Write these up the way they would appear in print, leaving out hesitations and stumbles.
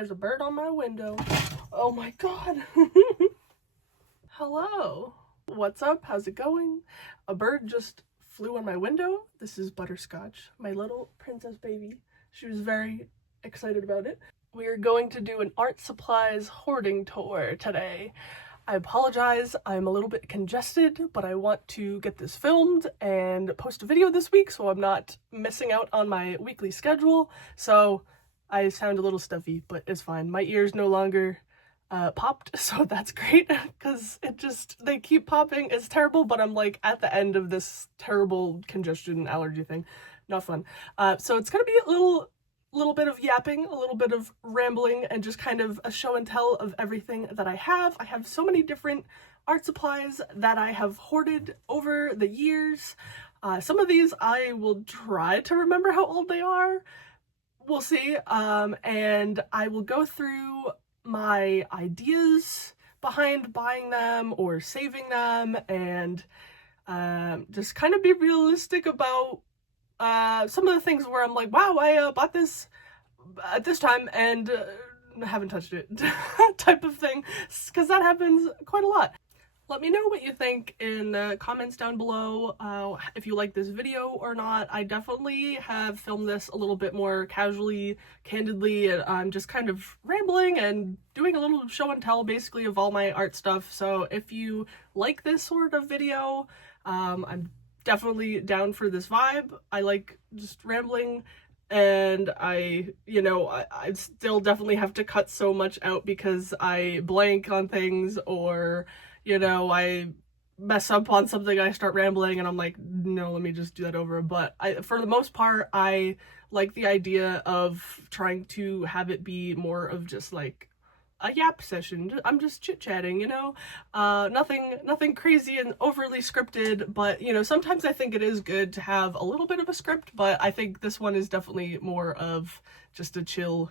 there's a bird on my window. Oh my god. Hello. What's up? How's it going? A bird just flew on my window. This is Butterscotch, my little princess baby. She was very excited about it. We are going to do an art supplies hoarding tour today. I apologize, I'm a little bit congested, but I want to get this filmed and post a video this week so I'm not missing out on my weekly schedule. So I sound a little stuffy, but it's fine. My ears no longer popped, so that's great, because they keep popping. It's terrible, but I'm like at the end of this terrible congestion allergy thing. Not fun. So it's gonna be a little bit of yapping, a little bit of rambling, and just kind of a show and tell of everything that I have. I have so many different art supplies that I have hoarded over the years. Some of these I will try to remember how old they are. We'll see. And I will go through my ideas behind buying them or saving them, and just kind of be realistic about some of the things where I'm like, wow, I bought this at this time and haven't touched it type of thing, because that happens quite a lot. Let me know what you think in the comments down below, if you like this video or not. I definitely have filmed this a little bit more casually, candidly, and I'm just kind of rambling and doing a little show and tell basically of all my art stuff. So if you like this sort of video, I'm definitely down for this vibe. I like just rambling, and I still definitely have to cut so much out because I blank on things, or I mess up on something, I start rambling and I'm like, no, let me just do that over. But for the most part, I like the idea of trying to have it be more of just like a yap session. I'm just chit-chatting, nothing crazy and overly scripted, but sometimes I think it is good to have a little bit of a script, but I think this one is definitely more of just a chill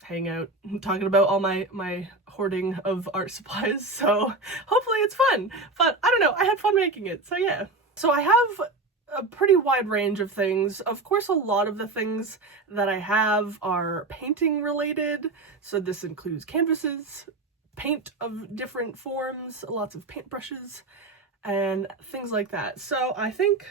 hangout, talking about all my hoarding of art supplies. So hopefully it's fun, but I don't know, I had fun making it, so yeah. So I have a pretty wide range of things. Of course, a lot of the things that I have are painting related, so this includes canvases, paint of different forms, lots of paintbrushes, and things like that. So I think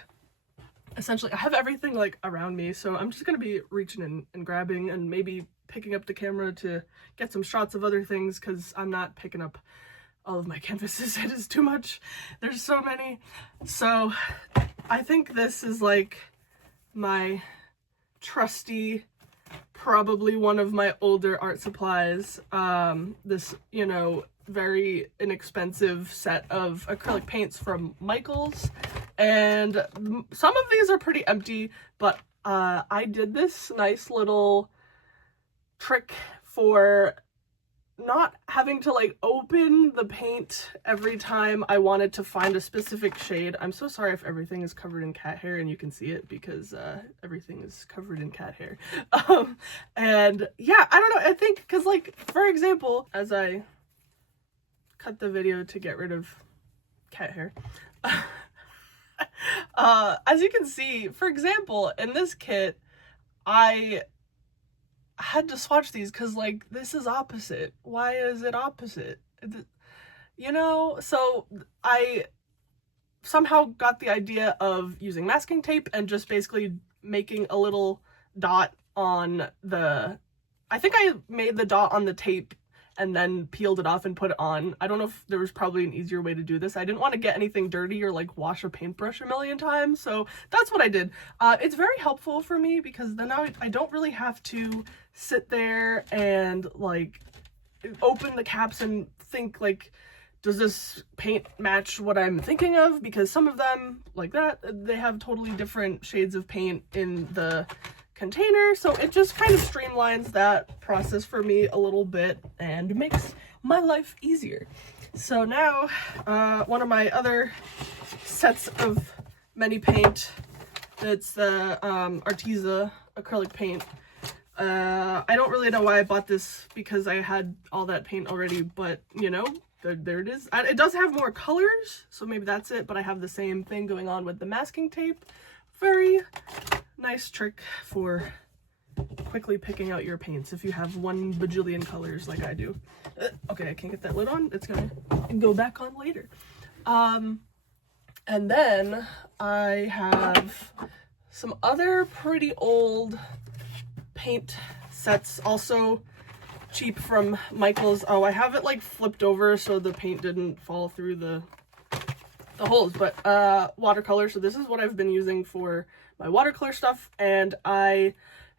essentially I have everything like around me, so I'm just gonna be reaching in and grabbing and maybe picking up the camera to get some shots of other things, because I'm not picking up all of my canvases. It is too much. There's so many. So I think this is like my trusty, probably one of my older art supplies. This, very inexpensive set of acrylic paints from Michaels. And some of these are pretty empty, but I did this nice little trick for not having to like open the paint every time I wanted to find a specific shade. I'm so sorry if everything is covered in cat hair and you can see it, because everything is covered in cat hair. And yeah, I don't know, I think because like, for example, as I cut the video to get rid of cat hair, as you can see, for example, in this kit, I had to swatch these because like this is opposite. Why is it opposite? So I somehow got the idea of using masking tape and just basically making a little dot on I think I made the dot on the tape and then peeled it off and put it on. I don't know if there was probably an easier way to do this. I didn't want to get anything dirty or like wash a paintbrush a million times, so that's what I did. It's very helpful for me because then I don't really have to sit there and like open the caps and think like, does this paint match what I'm thinking of? Because some of them, like that, they have totally different shades of paint in the container, so it just kind of streamlines that process for me a little bit and makes my life easier. So now one of my other sets of many paint, it's the Arteza acrylic paint. I don't really know why I bought this because I had all that paint already, but there it is. It does have more colors, so maybe that's it, but I have the same thing going on with the masking tape. Very nice trick for quickly picking out your paints if you have 1 bajillion colors like I do. Okay, I can't get that lid on. It's gonna go back on later. And then I have some other pretty old paint sets, also cheap from Michael's. Oh, I have it like flipped over so the paint didn't fall through the holes, but watercolor. So this is what I've been using for my watercolor stuff, and I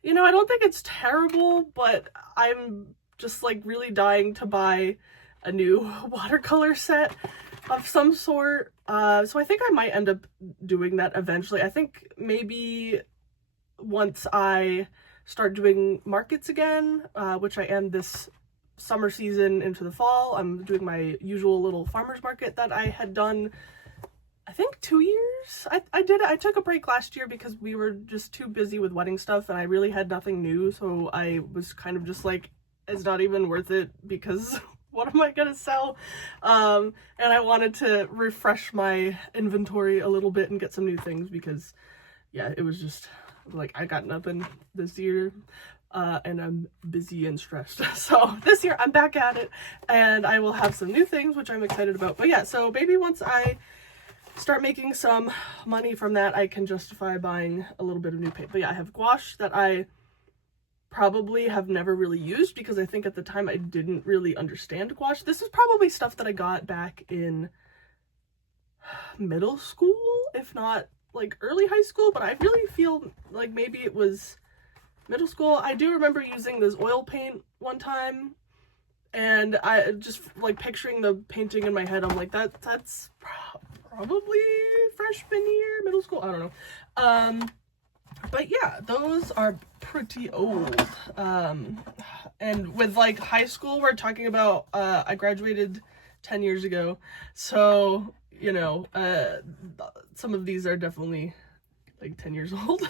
don't think it's terrible, but I'm just like really dying to buy a new watercolor set of some sort. So I think I might end up doing that eventually. I think maybe once I start doing markets again, which I am this summer season into the fall. I'm doing my usual little farmer's market that I had done, I think 2 years. I did it. I took a break last year because we were just too busy with wedding stuff and I really had nothing new. So I was kind of just like, it's not even worth it because what am I gonna sell? And I wanted to refresh my inventory a little bit and get some new things because, yeah, it was just like I got nothing this year, and I'm busy and stressed. So this year I'm back at it and I will have some new things, which I'm excited about. But yeah, so maybe once I start making some money from that, I can justify buying a little bit of new paint. But yeah, I have gouache that I probably have never really used because I think at the time I didn't really understand gouache. This is probably stuff that I got back in middle school, if not like early high school, but I really feel like maybe it was middle school. I do remember using this oil paint one time, and I just like picturing the painting in my head. I'm like, that's probably freshman year, middle school, I don't know. But yeah, those are pretty old. And with like high school, we're talking about, I graduated 10 years ago. So, you know, some of these are definitely like 10 years old.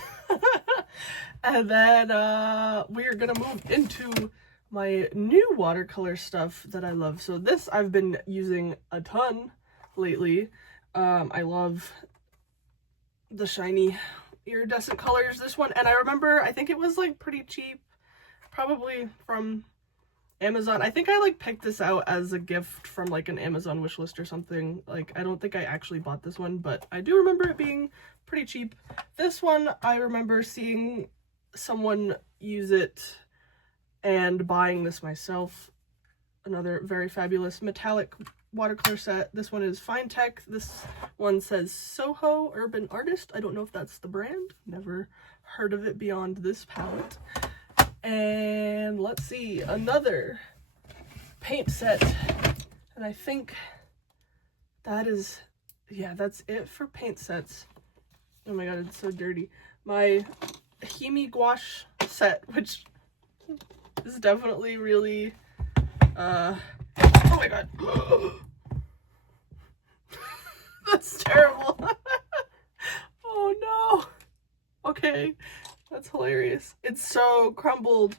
And then, we're gonna move into my new watercolor stuff that I love. So this I've been using a ton lately. I love the shiny iridescent colors, this one, and I remember I think it was like pretty cheap, probably from Amazon. I think I like picked this out as a gift from like an Amazon wish list or something. Like I don't think I actually bought this one, but I do remember it being pretty cheap. This one I remember seeing someone use it and buying this myself. Another very fabulous metallic watercolor set. This one is Fine Tech. This one says Soho Urban Artist. I don't know if that's the brand. Never heard of it beyond this palette. And let's see, another paint set. And I think that is, yeah, that's it for paint sets. Oh my god, it's so dirty. My Himi gouache set, which is definitely really, oh my god. That's terrible. Oh no. Okay. That's hilarious. It's so crumbled.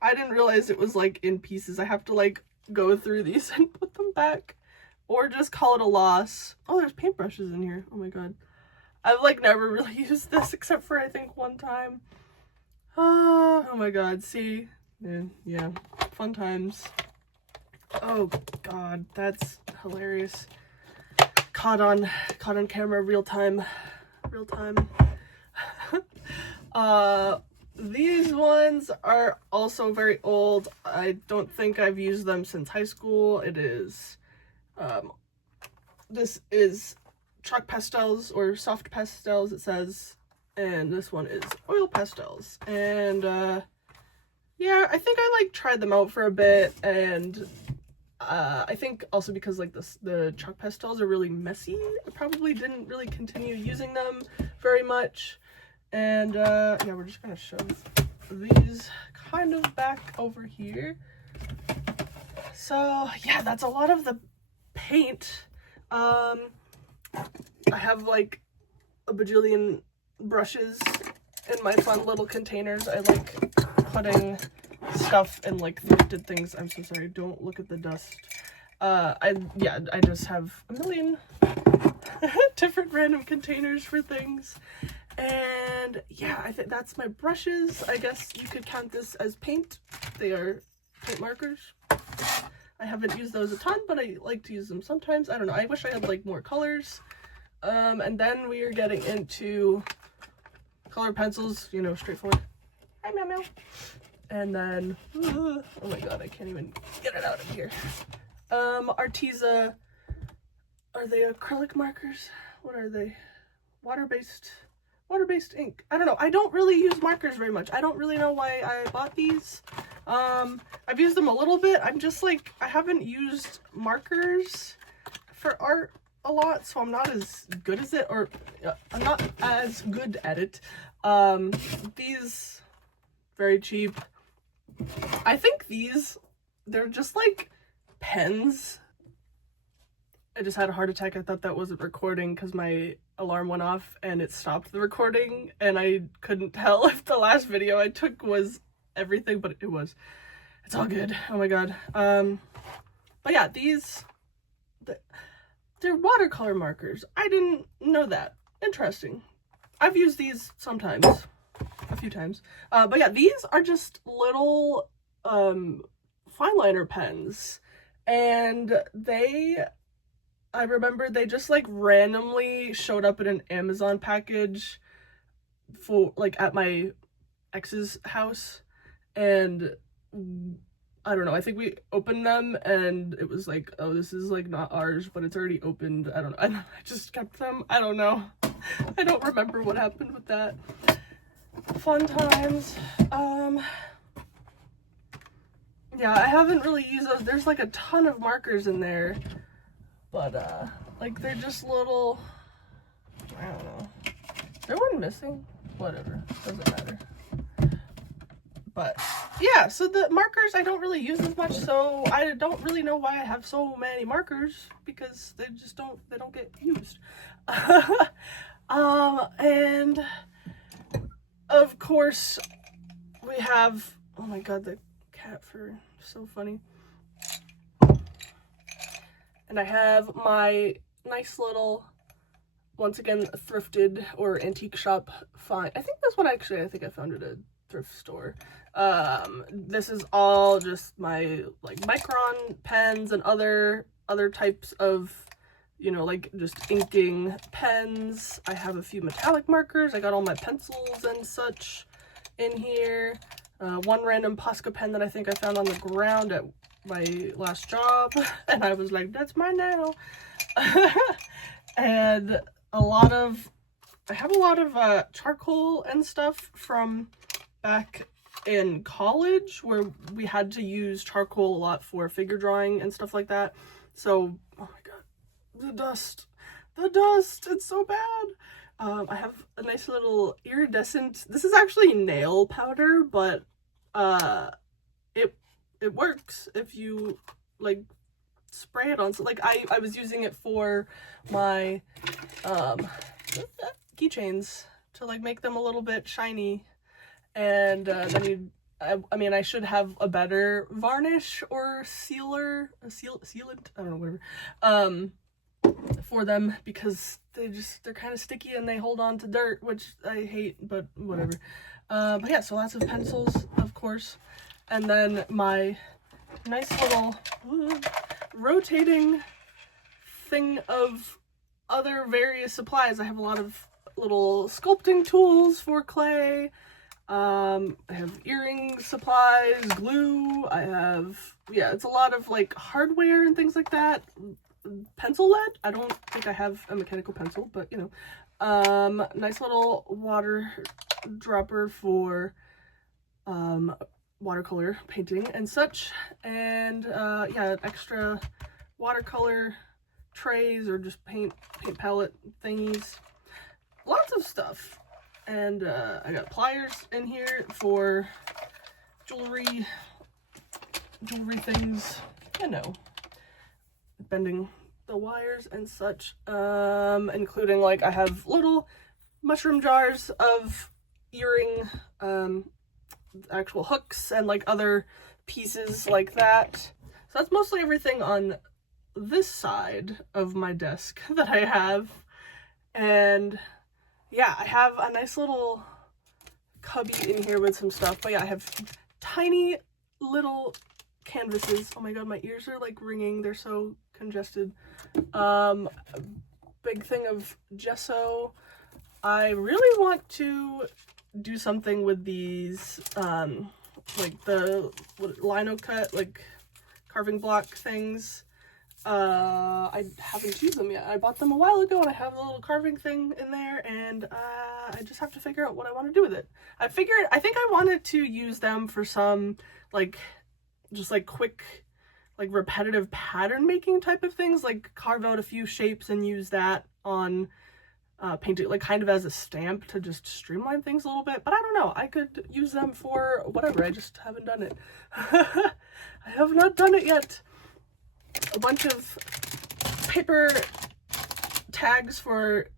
I didn't realize it was like in pieces. I have to like go through these and put them back or just call it a loss. Oh, there's paintbrushes in here. Oh my god. I've like never really used this except for I think one time. Oh my god. See? Yeah. Fun times. Oh god, that's hilarious. Caught on camera, real time. These ones are also very old. I don't think I've used them since high school. It is, this is chalk pastels or soft pastels, it says, and this one is oil pastels. And yeah, I think I like tried them out for a bit, and I think also because like the chalk pastels are really messy, I probably didn't really continue using them very much. And yeah, we're just gonna shove these kind of back over here. So yeah, that's a lot of the paint. I have like a bajillion brushes in my fun little containers. I like putting stuff in like thrifted things. I'm so sorry, don't look at the dust. I just have a million different random containers for things. And yeah, I think that's my brushes. I guess you could count this as paint. They are paint markers. I haven't used those a ton, but I like to use them sometimes. I don't know. I wish I had like more colors. And then we are getting into color pencils, you know, straightforward. Hi, meow meow. And then, oh my god, I can't even get it out of here. Arteza, are they acrylic markers? What are they? Water-based ink. I don't know. I don't really use markers very much. I don't really know why I bought these. I've used them a little bit. I'm just like, I haven't used markers for art a lot, so I'm not as good as it, or I'm not as good at it. These, very cheap. I think these, they're just like pens. I just had a heart attack. I thought that wasn't recording because my alarm went off and it stopped the recording, and I couldn't tell if the last video I took was everything, but it was. It's all good. Oh my god. But yeah, these, they're watercolor markers. I didn't know that. Interesting. I've used these sometimes, a few times. But yeah, these are just little fine liner pens, and I remember they just like randomly showed up in an Amazon package for like at my ex's house, and I don't know, I think we opened them and it was like, oh, this is like not ours, but it's already opened. I don't know. I just kept them. I don't know. I don't remember what happened with that. Fun times. Yeah, I haven't really used those. There's like a ton of markers in there, but like they're just little, I don't know. Is there one missing? Whatever, doesn't matter. But yeah, so the markers I don't really use as much, so I don't really know why I have so many markers, because they just don't get used. And of course we have, oh my god, the cat fur, so funny. And I have my nice little, once again, thrifted or antique shop find. I think this one actually, I think I found it at a thrift store. This is all just my like micron pens and other types of, you know, like just inking pens. I have a few metallic markers. I got all my pencils and such in here. One random Posca pen that I think I found on the ground at my last job, and I was like, that's mine now. And I have a lot of charcoal and stuff from back in college, where we had to use charcoal a lot for figure drawing and stuff like that. So, oh my god, the dust, it's so bad. I have a nice little iridescent, this is actually nail powder, but it works if you like spray it on. So like I was using it for my keychains to like make them a little bit shiny, and then I mean, I should have a better varnish or sealant, I don't know, whatever, for them, because they're kind of sticky and they hold on to dirt, which I hate, but whatever. But yeah, so lots of pencils, of course, and then my nice little rotating thing of other various supplies. I have a lot of little sculpting tools for clay. I have earring supplies, glue. I have, yeah, it's a lot of like hardware and things like that. Pencil lead. I don't think I have a mechanical pencil, but you know, nice little water dropper for watercolor painting and such, and yeah, extra watercolor trays or just paint palette thingies, lots of stuff. And I got pliers in here for jewelry things, you know, bending the wires and such, including like I have little mushroom jars of earring, actual hooks and like other pieces like that. So that's mostly everything on this side of my desk that I have. And yeah, I have a nice little cubby in here with some stuff. But yeah, I have tiny little canvases. Oh my god, my ears are like ringing. They're so congested. A big thing of gesso. I really want to do something with these, like the lino cut, like carving block things. I haven't used them yet. I bought them a while ago and I have a little carving thing in there, and I just have to figure out what I want to do with it. I think I wanted to use them for some, like, just like quick, like repetitive pattern making type of things, like carve out a few shapes and use that on paint it like kind of as a stamp to just streamline things a little bit. But I don't know, I could use them for whatever. I just haven't done it. I have not done it yet. A bunch of paper tags for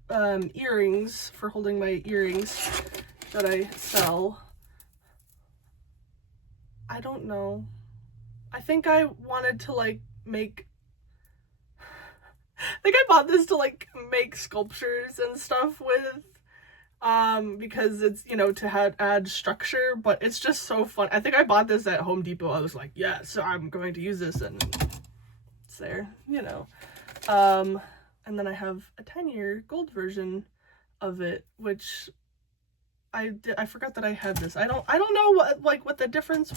earrings, for holding my earrings that I sell. I don't know. I think I wanted to like make I think I bought this to like make sculptures and stuff with, because it's, you know, to add structure, but it's just so fun. I think I bought this at Home Depot. I was like, yeah, so I'm going to use this, and it's there, you know. And then I have a tinier gold version of it, which I forgot that I had this. I don't know what the difference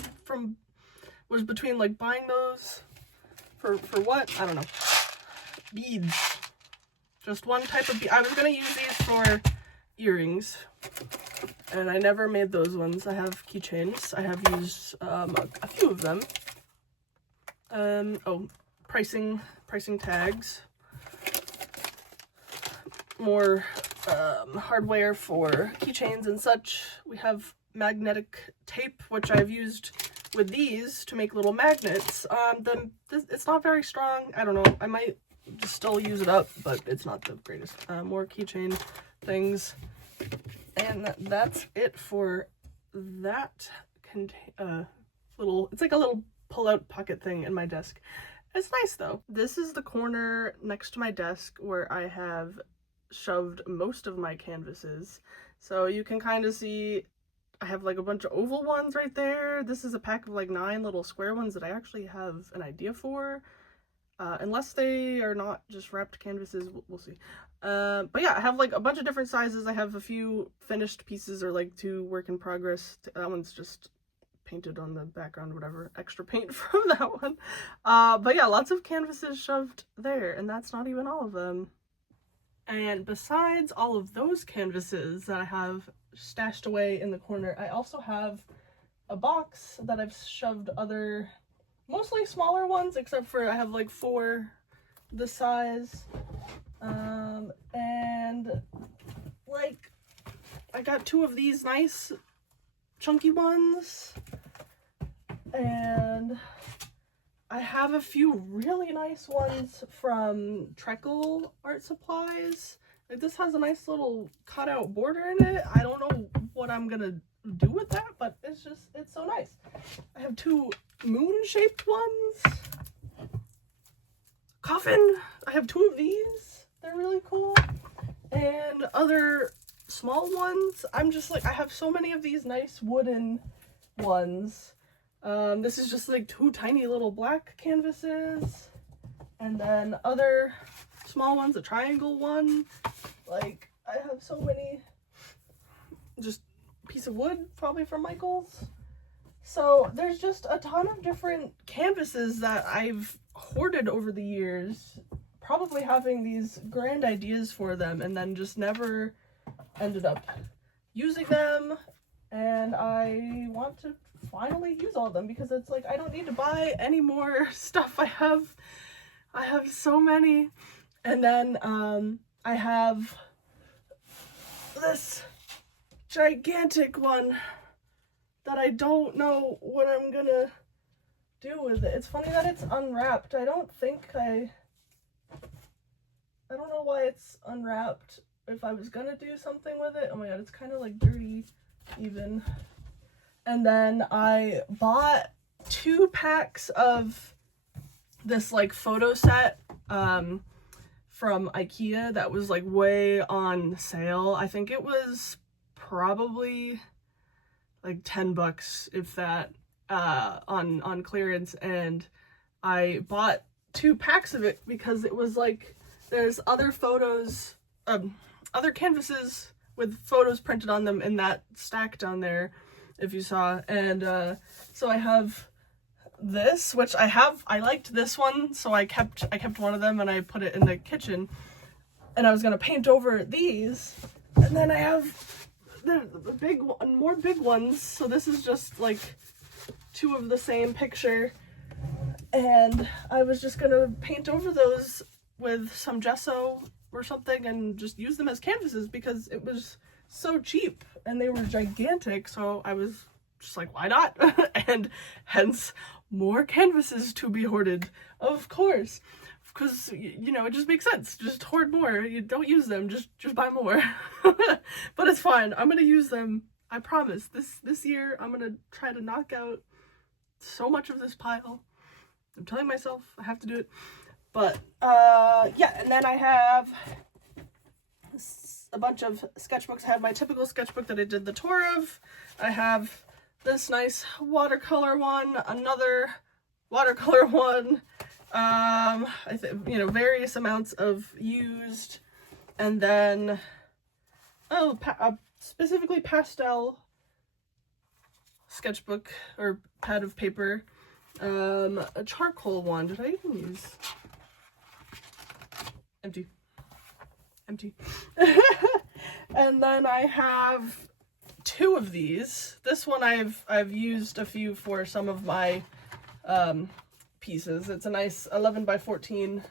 was between like buying those for what? I don't know. Beads. Just one type of bead. I was gonna use these for earrings, and I never made those ones. I have keychains. I have used a few of them. Oh, pricing tags. More hardware for keychains and such. We have magnetic tape, which I've used with these to make little magnets. It's not very strong. I don't know. I might just still use it up, but it's not the greatest. More keychain things, and that's it for that little, it's like a little pull-out pocket thing in my desk. It's nice though. This is the corner next to my desk where I have shoved most of my canvases, so you can kind of see I have like a bunch of oval ones right there. This is a pack of like 9 little square ones that I actually have an idea for. Unless they are not just wrapped canvases, we'll see. But yeah, I have like a bunch of different sizes. I have a few finished pieces or like 2 work in progress. That one's just painted on the background, whatever, extra paint from that one. But yeah, lots of canvases shoved there, and that's not even all of them. And besides all of those canvases that I have stashed away in the corner, I also have a box that I've shoved other, mostly smaller ones, except for I have like 4 this size. And like I got 2 of these nice chunky ones, and I have a few really nice ones from Treckle Art Supplies. Like this has a nice little cutout border in it. I don't know what I'm gonna do with that, but it's so nice. I have 2 moon-shaped ones. Coffin. I have 2 of these. They're really cool. And other small ones. I'm just like, I have so many of these nice wooden ones. This is just like 2 tiny little black canvases, and then other small ones, a triangle one. Like I have so many, just piece of wood probably from Michael's. So there's just a ton of different canvases that I've hoarded over the years, probably having these grand ideas for them and then just never ended up using them. And I want to finally use all of them because it's like I don't need to buy any more stuff. I have so many. And then I have this gigantic one that I don't know what I'm gonna do with it. It's funny that it's unwrapped. I don't know why it's unwrapped. If I was gonna do something with it. Oh my god, it's kind of like dirty even. And then I bought 2 packs of this like photo set from IKEA that was like way on sale. I think it was probably like 10 bucks, if that, on clearance, and I bought 2 packs of it because it was like, there's other photos, other canvases with photos printed on them in that stack down there, if you saw. And so I have this, which I liked this one, so I kept one of them and I put it in the kitchen, and I was gonna paint over these, and then I have the big one, more big ones. So this is just like 2 of the same picture, and I was just gonna paint over those with some gesso or something and just use them as canvases because it was so cheap and they were gigantic. So I was just like, why not? And hence more canvases to be hoarded, of course, because, you know, it just makes sense. Just hoard more. You don't use them, just buy more. But it's fine. I'm gonna use them. I promise. This year I'm gonna try to knock out so much of this pile. I'm telling myself I have to do it. But yeah, and then I have a bunch of sketchbooks. I have my typical sketchbook that I did the tour of. I have this nice watercolor one, another watercolor one, you know, various amounts of used, and then specifically pastel sketchbook or pad of paper, a charcoal one. Did I even use? Empty. And then I have 2 of these. This one I've used a few for some of my pieces. It's a nice 11 by 14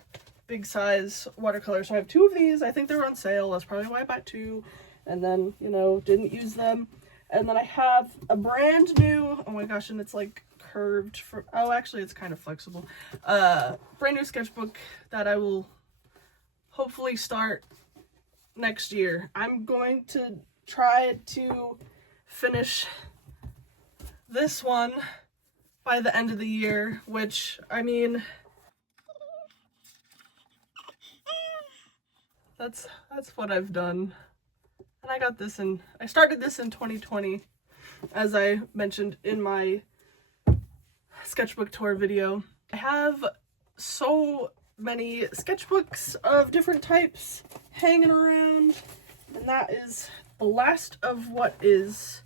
big size watercolor. So I have 2 of these. I think they were on sale. That's probably why I bought 2, and then, you know, didn't use them. And then I have a brand new, oh my gosh, and it's like curved for, oh, actually it's kind of flexible. Brand new sketchbook that I will hopefully start next year. I'm going to try to finish this one by the end of the year, which, I mean, that's what I've done. And I started this in 2020, as I mentioned in my sketchbook tour video. I have so many sketchbooks of different types hanging around, and that is the last of what is,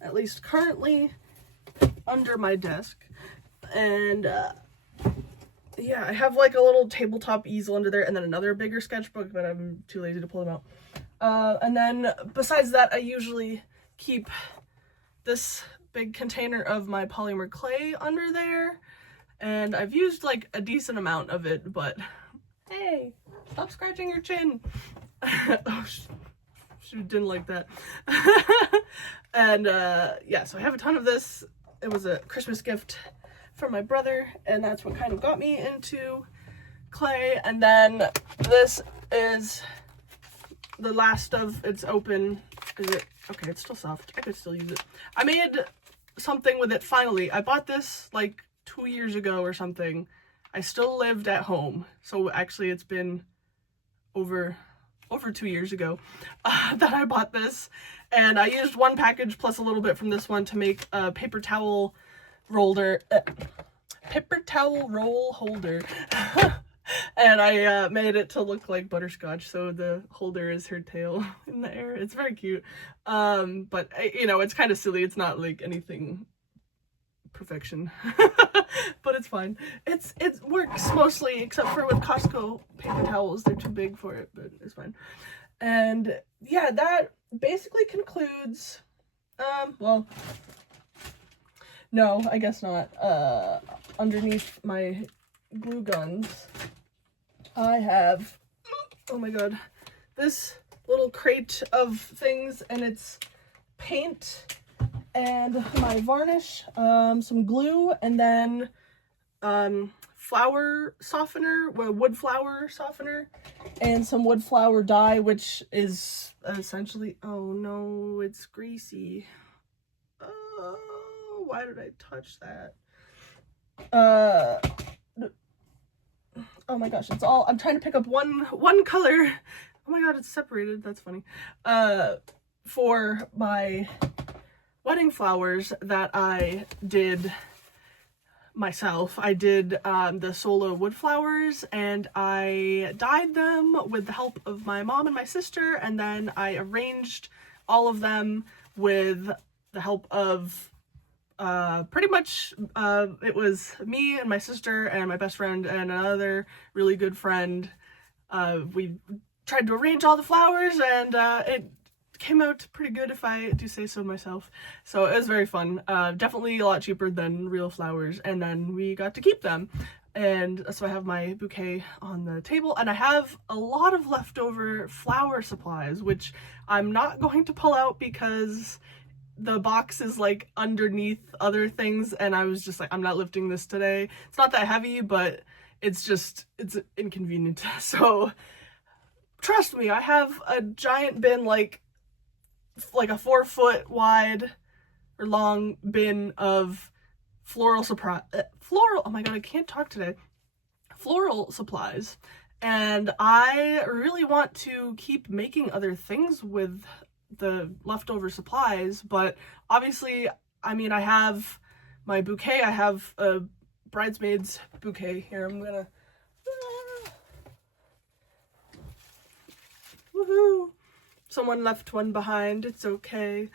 at least currently, under my desk. And yeah, I have like a little tabletop easel under there, and then another bigger sketchbook, but I'm too lazy to pull them out. And then besides that, I usually keep this big container of my polymer clay under there, and I've used like a decent amount of it, but hey, stop scratching your chin. Oh, she didn't like that. And yeah, so I have a ton of this. It was a Christmas gift from my brother, and that's what kind of got me into clay. And then this is the last of its open. Is it okay? It's still soft. I could still use it. I made something with it finally. I bought this like 2 years ago or something. I still lived at home, so actually it's been over 2 years ago that I bought this, and I used 1 package plus a little bit from this one to make a paper towel roll holder. And I made it to look like butterscotch, so the holder is her tail in the air. It's very cute. But you know, it's kind of silly. It's not like anything perfection. But it's fine. It works mostly, except for with Costco paper towels. They're too big for it, but it's fine. And yeah, that basically concludes, well, no, I guess not. Underneath my glue guns, I have, oh my god, this little crate of things, and it's paint and my varnish, some glue, and then flower softener, wood flower softener, and some wood flower dye, which is essentially, oh no, it's greasy. Oh, why did I touch that? Oh oh my gosh, it's all, I'm trying to pick up one color. Oh my god, it's separated. That's funny. For my wedding flowers that I did myself. I did the solo wood flowers, and I dyed them with the help of my mom and my sister, and then I arranged all of them with the help of pretty much it was me and my sister and my best friend and another really good friend. We tried to arrange all the flowers, and it came out pretty good, if I do say so myself. So it was very fun. Definitely a lot cheaper than real flowers, and then we got to keep them. And so I have my bouquet on the table, and I have a lot of leftover flower supplies, which I'm not going to pull out because the box is like underneath other things, and I was just like, I'm not lifting this today. It's not that heavy, but it's inconvenient. So trust me, I have a giant bin, like a 4-foot wide or long bin of floral, oh my god, I can't talk today. Floral supplies. And I really want to keep making other things with the leftover supplies, but obviously, I mean, I have my bouquet, I have a bridesmaid's bouquet here. I'm gonna woohoo! Someone left one behind, it's okay.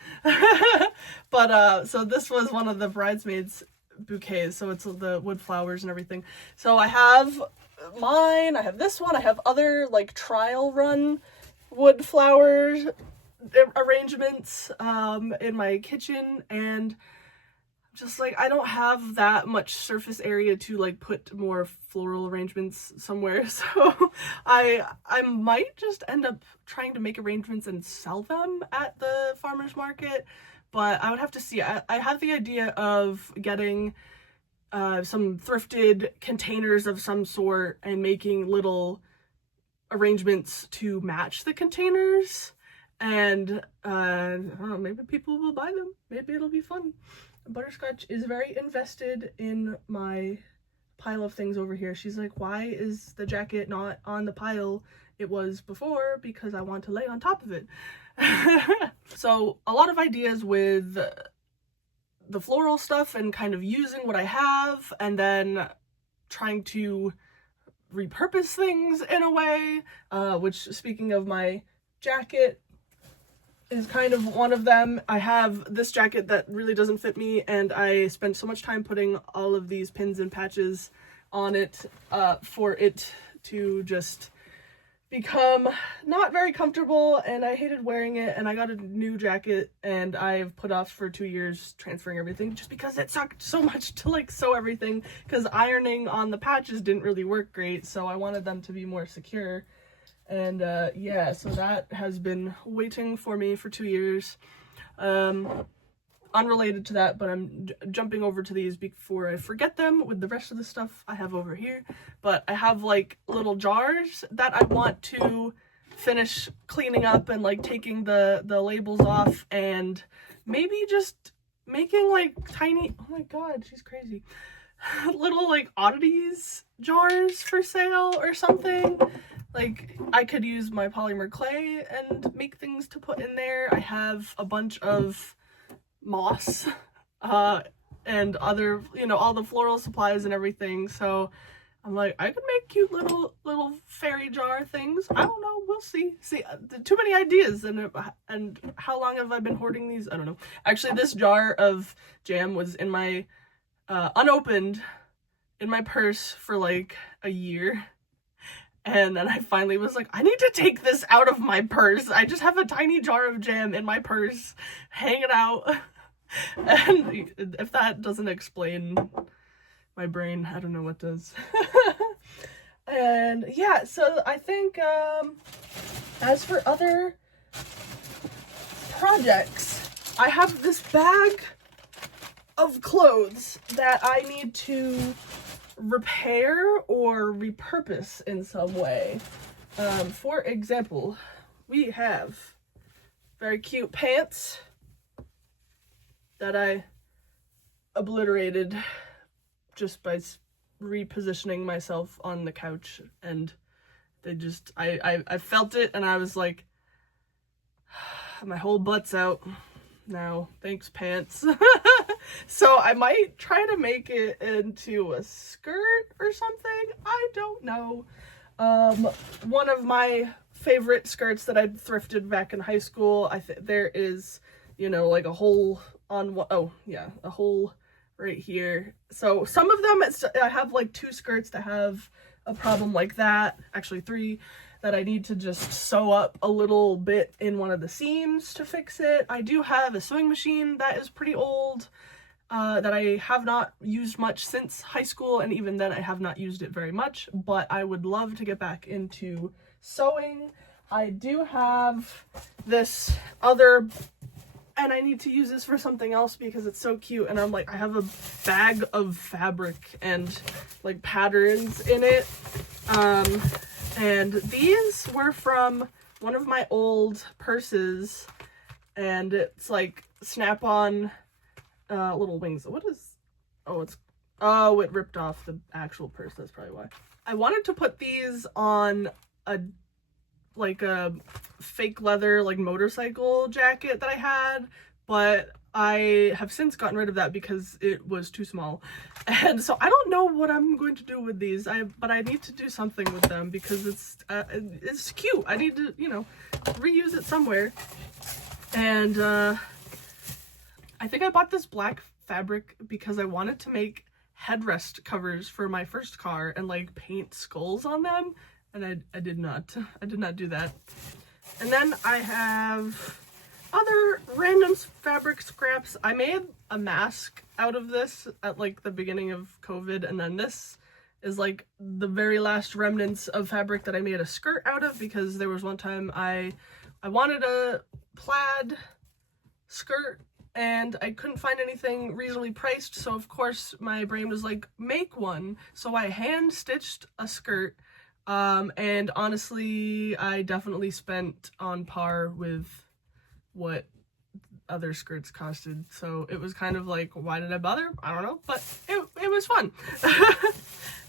But so this was one of the bridesmaids bouquets, so it's the wood flowers and everything. So I have mine, I have this one, I have other like trial run wood flowers arrangements in my kitchen, and just like I don't have that much surface area to like put more floral arrangements somewhere, so I might just end up trying to make arrangements and sell them at the farmer's market, but I would have to see. I have the idea of getting some thrifted containers of some sort and making little arrangements to match the containers, and I don't know, maybe people will buy them. Maybe it'll be fun. Butterscotch is very invested in my pile of things over here. She's like, why is the jacket not on the pile it was before? Because I want to lay on top of it. So a lot of ideas with the floral stuff and kind of using what I have and then trying to repurpose things in a way, which, speaking of my jacket, is kind of one of them. I have this jacket that really doesn't fit me, and I spent so much time putting all of these pins and patches on it for it to just become not very comfortable, and I hated wearing it, and I got a new jacket, and I've put off for 2 years transferring everything just because it sucked so much to like sew everything, because ironing on the patches didn't really work great, so I wanted them to be more secure. And yeah, so that has been waiting for me for 2 years. Unrelated to that, but I'm jumping over to these before I forget them with the rest of the stuff I have over here. But I have like little jars that I want to finish cleaning up and like taking the labels off, and maybe just making like tiny, oh my god, she's crazy, little like oddities jars for sale or something. Like, I could use my polymer clay and make things to put in there. I have a bunch of moss and other, you know, all the floral supplies and everything. So I'm like, I could make cute little fairy jar things. I don't know. We'll see. See, too many ideas. And how long have I been hoarding these? I don't know. Actually, this jar of jam was in my unopened in my purse for like a year. And then I finally was like, I need to take this out of my purse. I just have a tiny jar of jam in my purse, hanging out. And if that doesn't explain my brain, I don't know what does. And yeah, so I think as for other projects, I have this bag of clothes that I need to repair or repurpose in some way. For example, we have very cute pants that I obliterated just by repositioning myself on the couch, and they just, I felt it, and I was like, my whole butt's out now, thanks pants. So I might try to make it into a skirt or something, I don't know. One of my favorite skirts that I thrifted back in high school, there is, you know, like a hole on one, oh yeah, a hole right here. So some of them, I have like 2 skirts that have a problem like that, actually 3, that I need to just sew up a little bit in one of the seams to fix it. I do have a sewing machine that is pretty old, that I have not used much since high school, and even then I have not used it very much, but I would love to get back into sewing. I do have this other, and I need to use this for something else because it's so cute, and I'm like, I have a bag of fabric and like patterns in it, and these were from one of my old purses, and it's like snap-on little wings. What is, oh, it ripped off the actual purse, that's probably why. I wanted to put these on a fake leather like motorcycle jacket that I had, but I have since gotten rid of that because it was too small, and so I don't know what I'm going to do with these. But I need to do something with them because it's cute. I need to, you know, reuse it somewhere. And I think I bought this black fabric because I wanted to make headrest covers for my first car and like paint skulls on them, and I did not do that. And then I have other random fabric scraps. I made a mask out of this at like the beginning of COVID, and then this is like the very last remnants of fabric that I made a skirt out of, because there was one time I wanted a plaid skirt and I couldn't find anything reasonably priced, so of course my brain was like, make one. So I hand stitched a skirt, and honestly I definitely spent on par with what other skirts costed, so it was kind of like, why did I bother? I don't know, but it was fun.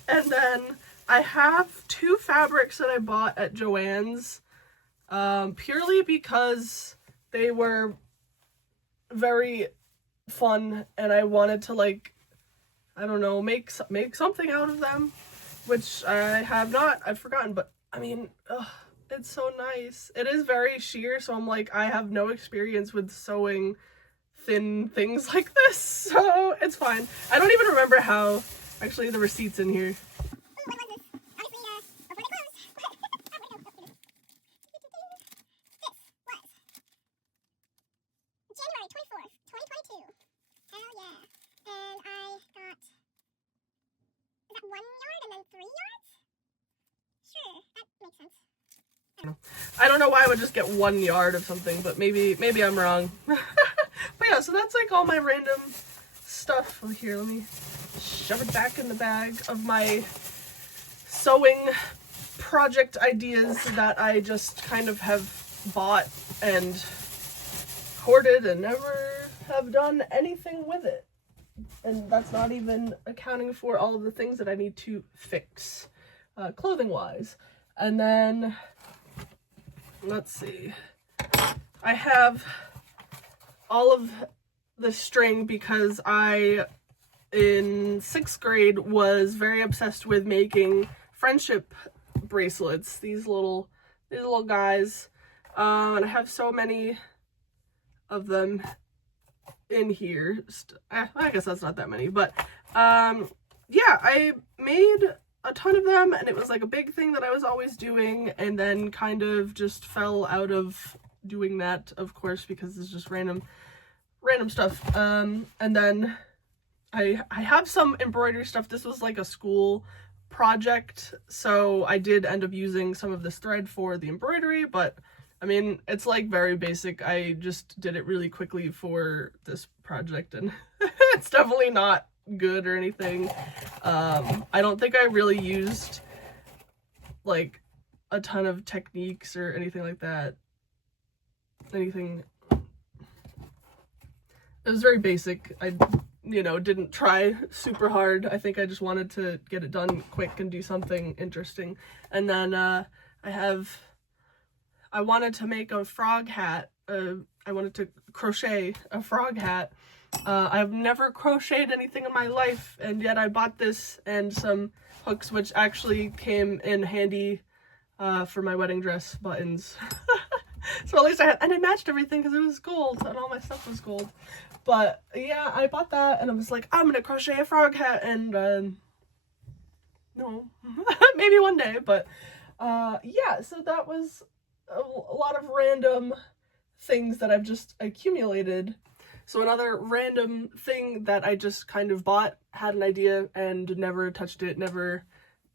And then I have 2 fabrics that I bought at Joann's, purely because they were very fun and I wanted to, like, I don't know, make something out of them, which I've forgotten, but I mean, it's so nice. It is very sheer, so I'm like, I have no experience with sewing thin things like this, so it's fine. I don't even remember how, actually the receipt's in here. I don't know why I would just get 1 yard of something, but maybe I'm wrong. But yeah, so that's like all my random stuff. Oh, here, let me shove it back in the bag of my sewing project ideas that I just kind of have bought and hoarded and never have done anything with it. And that's not even accounting for all of the things that I need to fix, clothing-wise. And then, let's see, I have all of the string because I, in 6th grade, was very obsessed with making friendship bracelets, these little guys, and I have so many of them in here. I guess that's not that many, but yeah, I made a ton of them, and it was like a big thing that I was always doing, and then kind of just fell out of doing that, of course, because it's just random stuff. And then I have some embroidery stuff. This was like a school project, so I did end up using some of this thread for the embroidery, but I mean, it's like very basic. I just did it really quickly for this project, and it's definitely not good or anything. I don't think I really used like a ton of techniques or anything like that. It was very basic. I you know, didn't try super hard. I think I just wanted to get it done quick and do something interesting. And then I wanted to make a frog hat. I wanted to crochet a frog hat. I've never crocheted anything in my life, and yet I bought this and some hooks, which actually came in handy for my wedding dress buttons. So at least I had, and it matched everything because it was gold and all my stuff was gold. But yeah, I bought that and I was like, I'm gonna crochet a frog hat, and no, maybe one day. But yeah, so that was a lot of random things that I've just accumulated. So another random thing that I just kind of bought, had an idea and never touched it, never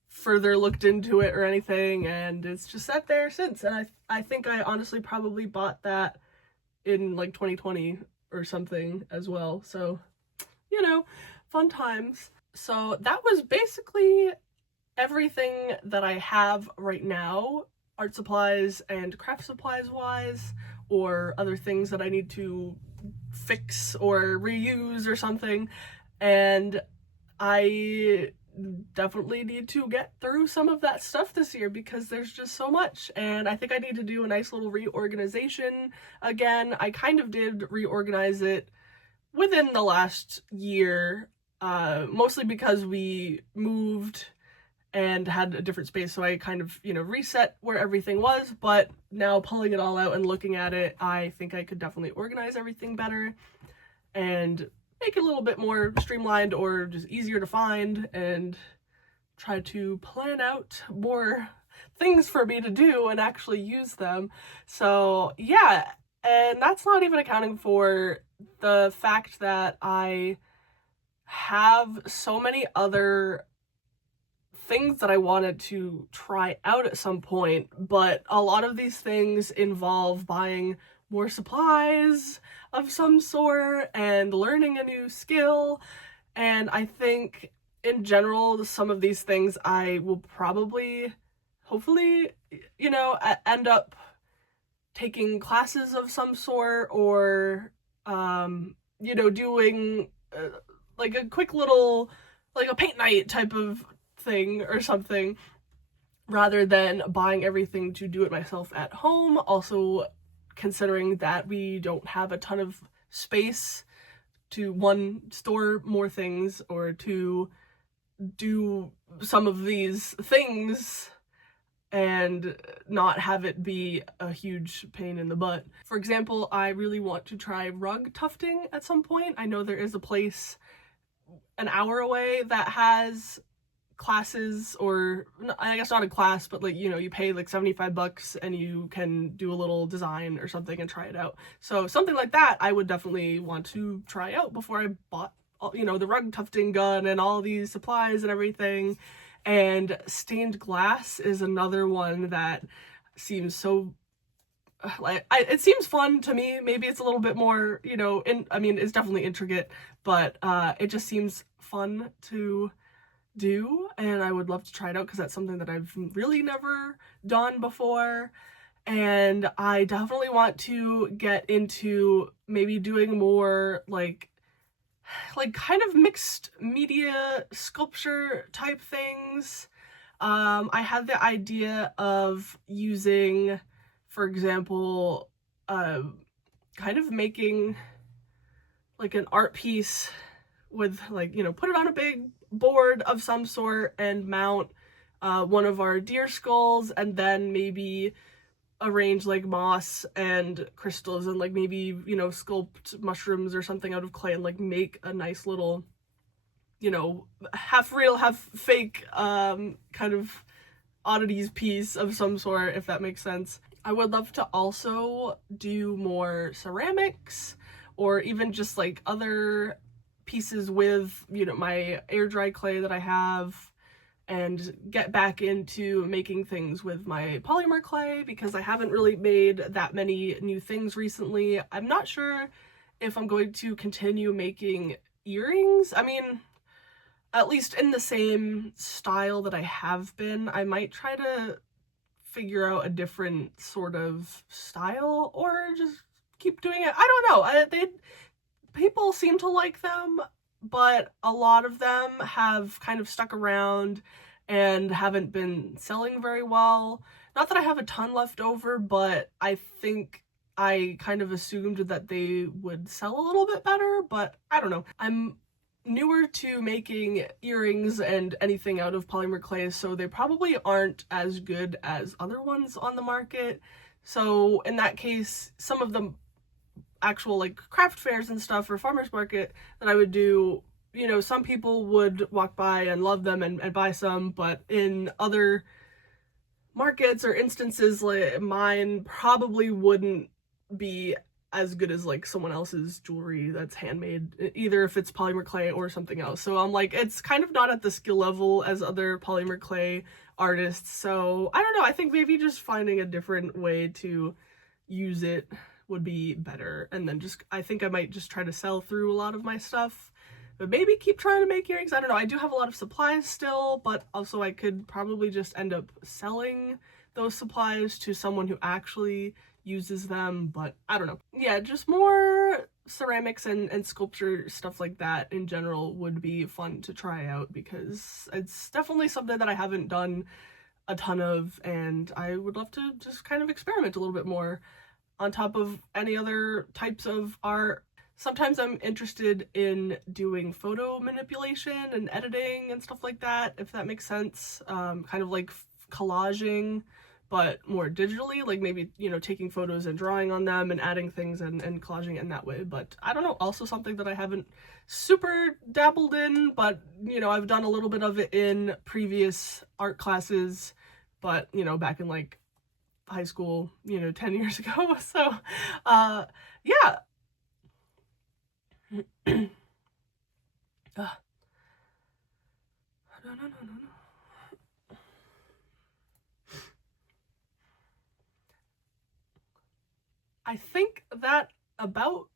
further looked into it or anything, and it's just sat there since. And I think I honestly probably bought that in like 2020 or something as well. So, you know, fun times. So that was basically everything that I have right now, art supplies and craft supplies wise, or other things that I need to fix or reuse or something. And I definitely need to get through some of that stuff this year because there's just so much, and I think I need to do a nice little reorganization again. I kind of did reorganize it within the last year, mostly because we moved and had a different space, so I kind of, you know, reset where everything was. But now pulling it all out and looking at it, I think I could definitely organize everything better and make it a little bit more streamlined or just easier to find, and try to plan out more things for me to do and actually use them. So yeah, and that's not even accounting for the fact that I have so many other things that I wanted to try out at some point, but a lot of these things involve buying more supplies of some sort and learning a new skill. And I think in general, some of these things I will probably, hopefully, you know, end up taking classes of some sort, or you know, doing like a quick little, like a paint night type of thing or something, rather than buying everything to do it myself at home. Also, considering that we don't have a ton of space to, one, store more things, or to do some of these things and not have it be a huge pain in the butt. For example, I really want to try rug tufting at some point. I know there is a place an hour away that has classes, or I guess not a class, but like, you know, you pay like $75 and you can do a little design or something and try it out. So something like that I would definitely want to try out before I bought, you know, the rug tufting gun and all these supplies and everything. And stained glass is another one that seems so like, it seems fun to me. Maybe it's a little bit more, you know, I mean, it's definitely intricate, but it just seems fun to do, and I would love to try it out because that's something that I've really never done before. And I definitely want to get into maybe doing more like kind of mixed media sculpture type things. I had the idea of using, for example, kind of making like an art piece with, like, you know, put it on a big board of some sort and mount one of our deer skulls, and then maybe arrange like moss and crystals and like maybe, you know, sculpt mushrooms or something out of clay and like make a nice little, you know, half real, half fake kind of oddities piece of some sort, if that makes sense. I would love to also do more ceramics, or even just like other pieces with, you know, my air dry clay that I have, and get back into making things with my polymer clay because I haven't really made that many new things recently. I'm not sure if I'm going to continue making earrings. I mean, at least in the same style that I have been. I might try to figure out a different sort of style, or just keep doing it. I don't know. People seem to like them. but a lot of them have kind of stuck around and haven't been selling very well. Not that I have a ton left over, but I think I kind of assumed that they would sell a little bit better, but I don't know. I'm newer to making earrings and anything out of polymer clay, so they probably aren't as good as other ones on the market. So in that case, some of the actual like craft fairs and stuff or farmers market that I would do, you know, some people would walk by and love them and buy some, but in other markets or instances like mine probably wouldn't be as good as like someone else's jewelry that's handmade, either if it's polymer clay or something else. So I'm like, it's kind of not at the skill level as other polymer clay artists. So I don't know, I think maybe just finding a different way to use it would be better. And then just, I think I might just try to sell through a lot of my stuff, but maybe keep trying to make earrings. I don't know, I do have a lot of supplies still, but also I could probably just end up selling those supplies to someone who actually uses them, but I don't know. Yeah, just more ceramics and sculpture stuff like that in general would be fun to try out, because it's definitely something that I haven't done a ton of, and I would love to just kind of experiment a little bit more on top of any other types of art. Sometimes I'm interested in doing photo manipulation and editing and stuff like that, if that makes sense. Kind of like collaging, but more digitally, like maybe, you know, taking photos and drawing on them and adding things and collaging it in that way. But I don't know, also something that I haven't super dabbled in, but, you know, I've done a little bit of it in previous art classes, but, you know, back in like high school, you know, 10 years ago. So, yeah. No, no, no, no, no. I think that about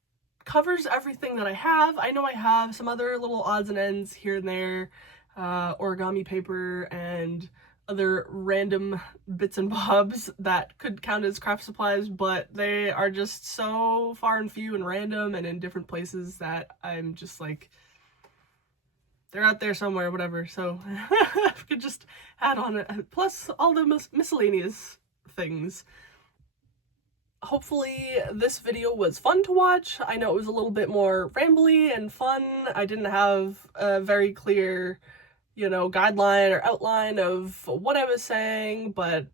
covers everything that I have. I know I have some other little odds and ends here and there, origami paper and other random bits and bobs that could count as craft supplies, but they are just so far and few and random and in different places that I'm just like, they're out there somewhere, whatever. So I could just add on it, plus all the miscellaneous things. Hopefully this video was fun to watch. I know it was a little bit more rambly and fun. I didn't have a very clear, you know, guideline or outline of what I was saying, but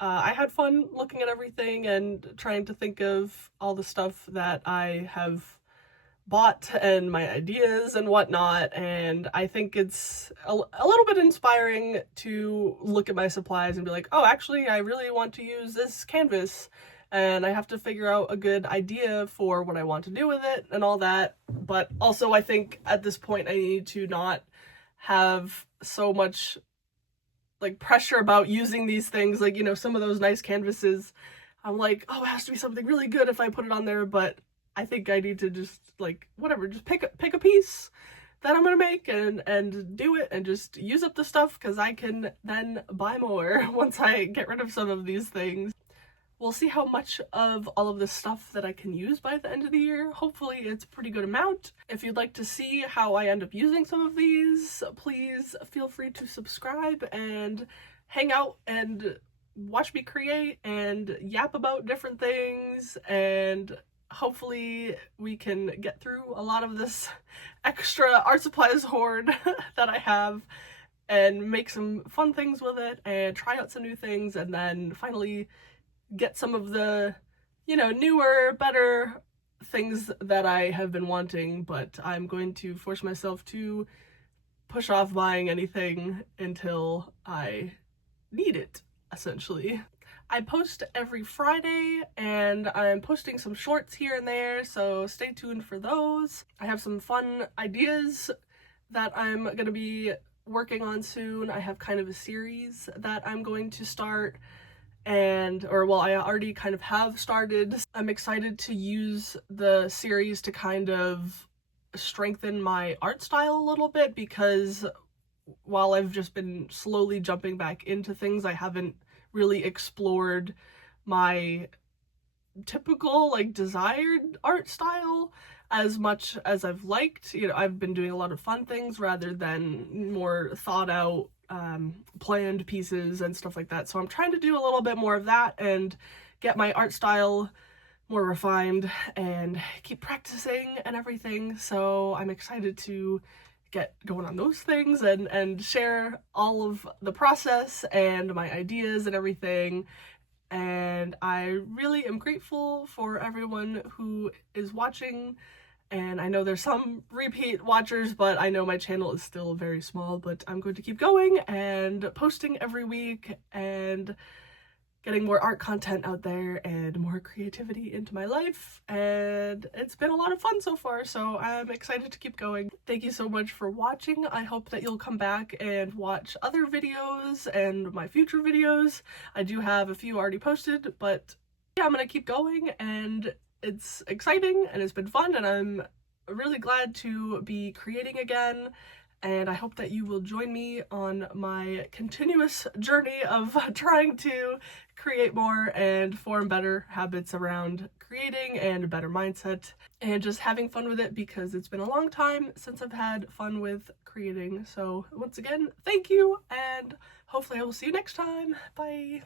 I had fun looking at everything and trying to think of all the stuff that I have bought and my ideas and whatnot, and I think it's a little bit inspiring to look at my supplies and be like, oh, actually I really want to use this canvas, and I have to figure out a good idea for what I want to do with it and all that. But also I think at this point I need to not have so much like pressure about using these things. Like, you know, some of those nice canvases, I'm like, oh, it has to be something really good if I put it on there, but I think I need to just like, whatever, just pick a piece that I'm gonna make and do it and just use up the stuff, because I can then buy more once I get rid of some of these things. We'll see how much of all of this stuff that I can use by the end of the year. Hopefully it's a pretty good amount. If you'd like to see how I end up using some of these, please feel free to subscribe and hang out and watch me create and yap about different things, and hopefully we can get through a lot of this extra art supplies hoard that I have and make some fun things with it and try out some new things, and then finally get some of the, you know, newer, better things that I have been wanting. But I'm going to force myself to push off buying anything until I need it, essentially. I post every Friday, and I'm posting some shorts here and there, so stay tuned for those. I have some fun ideas that I'm gonna be working on soon. I have kind of a series that I'm going to start, and, or well, I already kind of have started. I'm excited to use the series to kind of strengthen my art style a little bit, because while I've just been slowly jumping back into things, I haven't really explored my typical like desired art style. as much as I've liked. You know, I've been doing a lot of fun things rather than more thought out, planned pieces and stuff like that. So I'm trying to do a little bit more of that and get my art style more refined and keep practicing and everything. So I'm excited to get going on those things and share all of the process and my ideas and everything. And I really am grateful for everyone who is watching. And I know there's some repeat watchers, but I know my channel is still very small, but I'm going to keep going and posting every week and getting more art content out there and more creativity into my life. And it's been a lot of fun so far, so I'm excited to keep going. Thank you so much for watching. I hope that you'll come back and watch other videos and my future videos. I do have a few already posted, but yeah, I'm gonna keep going, and it's exciting and it's been fun, and I'm really glad to be creating again. And I hope that you will join me on my continuous journey of trying to create more and form better habits around creating and a better mindset and just having fun with it, because it's been a long time since I've had fun with creating. So once again, thank you, and hopefully I will see you next time. Bye.